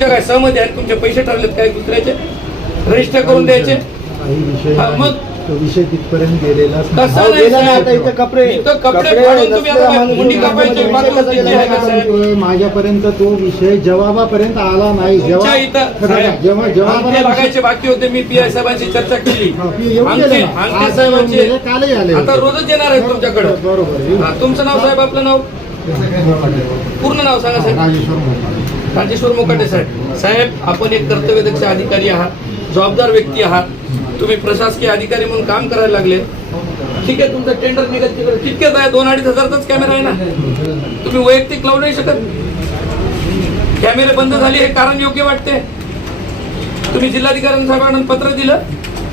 काय सहमती आहेत? तुमचे पैसे ठरलेत काय दुसऱ्याचे रजिस्टर करून द्यायचे? मग विषय तिथपर्यंत गेलेला कसं नाही साहेब? इथं कपडे फाडून तुम्ही आता मुंडी कापायची बात होती की आहे का साहेब? माझ्यापर्यंत तो विषय जवाबापर्यंत आला नाही. तुमच्या इथं अंगठे लागायचे बाकी होते. मी पी आय साहेबांशी चर्चा केली. अंगठे साहेबांचे कालही आले आता रोजच येणार आहेत तुमच्याकडे. बरोबर. तुमचं नाव साहेब? आपलं नाव पूर्ण नाव सांगा साहेब. राजेश्वर मोकाटे साहेब. साहेब, आपण एक कर्तव्यदक्ष अधिकारी आहात, जबाबदार व्यक्ती आहात. तुम्ही प्रशासकीय अधिकारी म्हणून काम करायला लागले. ठीक आहे, तुमचं टेंडर निघत तिकडे तितकेच आहे. 2-2.5 हजारचाच कॅमेरा आहे ना. तुम्ही वैयक्तिक लावू नाही शकत. कॅमेरे बंद झाले हे कारण योग्य वाटते? तुम्ही जिल्हाधिकारी साहेबांना पत्र दिलं,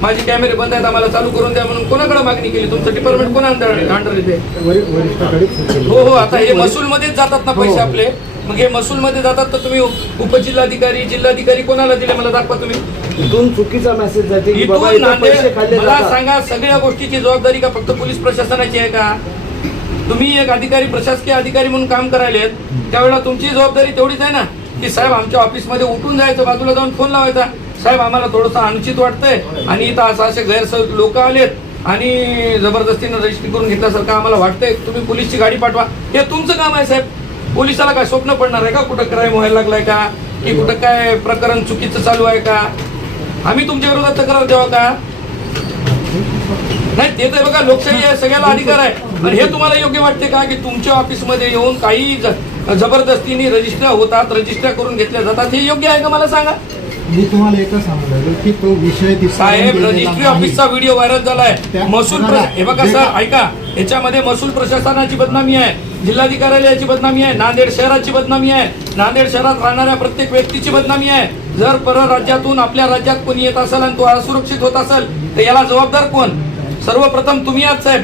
माझे कॅमेरे बंद आहेत, आम्हाला चालू करून द्या म्हणून. कोणाकडे मागणी केली? तुमचं डिपार्टमेंट कोणा अंडर येते? हो हो. आता हे महसूल मध्येच जातात ना पैसे आपले. मग हे महसूल मध्ये जातात तर तुम्ही उपजिल्हाधिकारी जिल्हाधिकारी कोणाला दिले मला दाखवा. तुम्ही इथून चुकीचा मेसेज जाते की इथून बाबा इथं पैसे खाल्ले मला जातात. सांगा, सगळ्या गोष्टीची जबाबदारी का फक्त पोलीस प्रशासनाची आहे का? तुम्ही एक अधिकारी, प्रशासकीय अधिकारी म्हणून काम करायलेत, त्यावेळेला तुमची जबाबदारी तेवढीच आहे ना की साहेब आमच्या ऑफिसमध्ये उठून जायचं, बाजूला जाऊन फोन लावायचा, साहेब आम्हाला थोडंसं अनुचित वाटतंय आणि इथं असे गैरसोय लोक आलेत आणि जबरदस्तीनं रजिस्ट्री करून घेतल्यासारखं आम्हाला वाटतंय, तुम्ही पोलीसची गाडी पाठवा. हे तुमचं काम आहे साहेब. पोलिसाला काय स्वप्न पडणार आहे का कुठं क्राईम व्हायला लागलाय का, की कुठं काय प्रकरण चुकीचं चालू आहे का? आम्ही तुमच्या विरोधात तक्रार द्यावा का? नाही, ते तर बघा, लोकशाही आहे, सगळ्याला अधिकार आहे. पण हे तुम्हाला योग्य वाटते का की तुमच्या ऑफिसमध्ये येऊन काही जबरदस्तीने रजिस्टर होतात, रजिस्टर करून घेतल्या जातात? हे योग्य आहे का मला सांगा? मी तुम्हाला एकच सांगतो की तो विषय साहेब, रजिस्ट्री ऑफिसचा व्हिडिओ व्हायरल झालाय. महसूल हे बघा सर, ऐका, याच्यामध्ये महसूल प्रशासनाची बदनामी आहे, जिल्हाधिकाऱ्याची बदनामी आहे, नांदेड शहराची बदनामी आहे, नांदेड शहरात राहणाऱ्या प्रत्येक व्यक्तीची बदनामी आहे. जर परराज्यातून आपल्या राज्यात कोणी येत असेल आणि तो असुरक्षित होत असेल तर याला जबाबदार कोण? सर्वप्रथम तुम्ही आहात साहेब.